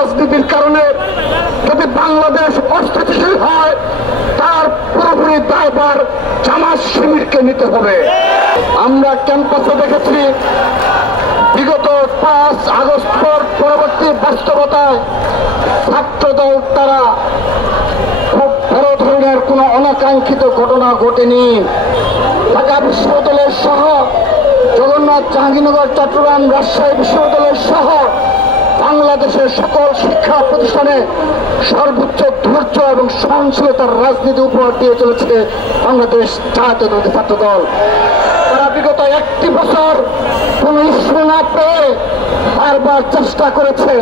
রাজনীতির কারণে যদি বাংলাদেশ অস্থিতিশীল হয় তার পুরোপুরি দায়ভার জামাত শিবিরকে নিতে হবে। আমরা ক্যাম্পাসে দেখেছি বিগত 5 আগস্ট পরবর্তী বাস্তবতায় ছাত্রদল তারা খুব বড় ধরনের কোন অনাকাঙ্ক্ষিত ঘটনা ঘটেনি। ঢাকা বিশ্ববিদ্যালয় সহ জগন্নাথ, জাহাঙ্গীরনগর, চট্টগ্রাম, রাজশাহী বিশ্ববিদ্যালয় সহ বাংলাদেশের সকল শিক্ষা প্রতিষ্ঠানে সর্বোচ্চ ধৈর্য এবং সহনশীলতার রাজনীতি উপহার দিয়ে চলেছে বাংলাদেশ জাতীয়তাবাদী ছাত্র দল। তারা বিগত 1টি বছর কোন ইস্যু না পেয়ে বারবার চেষ্টা করেছে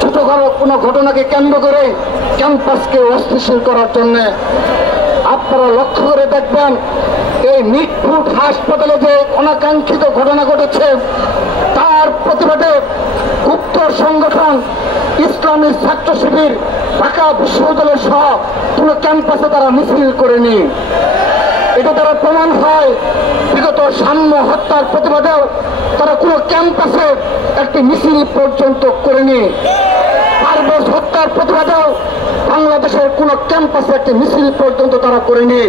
ছোটখাটো কোনো ঘটনাকে কেন্দ্র করে ক্যাম্পাসকে অস্থিতিশীল করার জন্য। আপনারা লক্ষ্য করে দেখবেন এই মিটফুট হাসপাতালে যে অনাকাঙ্ক্ষিত ঘটনা ঘটেছে তার প্রতিবাদে গুপ্ত সংগঠন ইসলামী ছাত্র শিবির ঢাকা বিশ্ববিদ্যালয় সহ কোন ক্যাম্পাসে তারা মিছিল করেনি। এটা তারা প্রমাণ হয় বিগত সাম্য হত্যার প্রতিবাদেও তারা কোন ক্যাম্পাসে একটি মিছিল পর্যন্ত করেনি। পারভেজ হত্যার প্রতিবাদেও বাংলাদেশের কোন ক্যাম্পাসে একটি মিছিল পর্যন্ত তারা করেনি।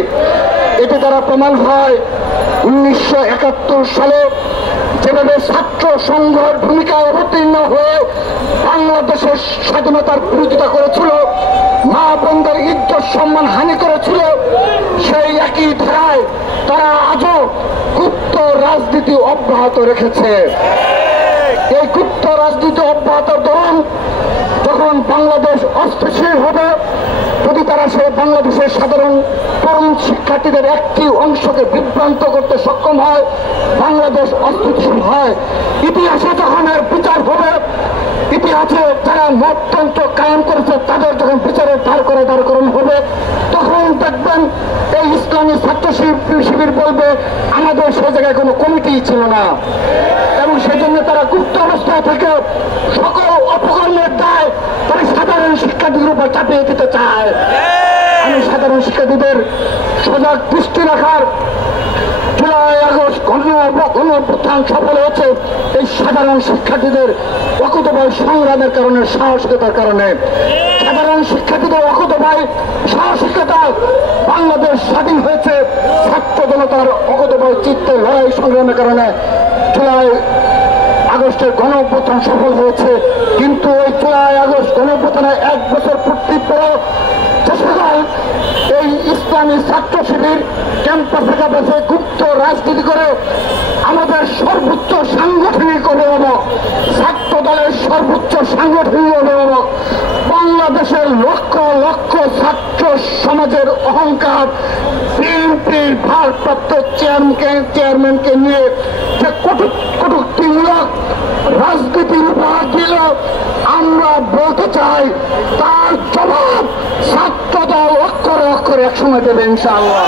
এটি তারা প্রমাণ হয় 1971 সালে যেভাবে ছাত্র সংঘের ভূমিকায় অবতীর্ণ হয়ে বাংলাদেশের স্বাধীনতার বিরোধিতা করেছিল, মা বোনদের ইজ্জত সম্মান হানি করেছিল, সেই একই ধারায় তারা আজও গুপ্ত রাজনীতি অব্যাহত রেখেছে। এই গুপ্ত রাজনীতি অব্যাহত দরুন যখন বাংলাদেশ অস্থিতিশীল হবে, যদি তারা সেই বাংলাদেশের সাধারণ তরুণ শিক্ষার্থীদের একটি অংশকে বিভ্রান্ত করতে সক্ষম হয়, বাংলাদেশ অস্থিতিশীল হয়, ইতিহাসে যখন এর বিচার হবে, ইতিহাসে যারা মততন্ত্র কায়েম করেছে তাদের যখন বিচারের দাঁড়করণ হবে, তখন দেখবেন এই ইসলামী ছাত্র শিবির বলবে আমাদের সে জায়গায় কোনো কমিটি ছিল না, এবং সেই জন্য তারা গুপ্ত অবস্থায় থেকে সকল অপকর্মের দায় তারা সাধারণ শিক্ষার্থীদের উপর চাপিয়ে দিতে চায়। আমি সাধারণ শিক্ষার্থীদের সজাগ দৃষ্টি রাখার, জুলাই আগস্ট গণঅভ্যুত্থান সফল হয়েছে এই সাধারণ শিক্ষার্থীদের অকুতোভয় সংগ্রামের কারণে, সাহসিকতার কারণে। সাধারণ শিক্ষার্থীদের অকুতোভয় সাহসিকতায় বাংলাদেশ স্বাধীন হয়েছে ছাত্র জনতার অকুতোভয় চিত্তে লড়াই সংগ্রামের কারণে। জুলাই আগস্টের গণঅভ্যুত্থান সফল হয়েছে, কিন্তু ওই জুলাই আগস্ট গণঅভ্যুত্থানের 1 বছর পূর্তি পরেও এই ইসলামী ছাত্র শিবির ক্যাম্পাসে ক্যাম্পাসে গুপ্ত রাজনীতি করে আমাদের সর্বোচ্চ সাংগঠনিক অভিভাবক, ছাত্র দলের সর্বোচ্চ সাংগঠনিক অভিভাবক, বাংলাদেশের লক্ষ লক্ষ ছাত্র সমাজের অহংকার বিএনপির ভারপ্রাপ্ত চেয়ারম্যানকে নিয়ে যে কটূক্তিমূলক রাজনীতির উপহার দিল, আমরা বলতে চাই তার জবাব ছাত্র দল অক্ষরে অক্ষরে একসময় দেবে ইনশাআল্লাহ।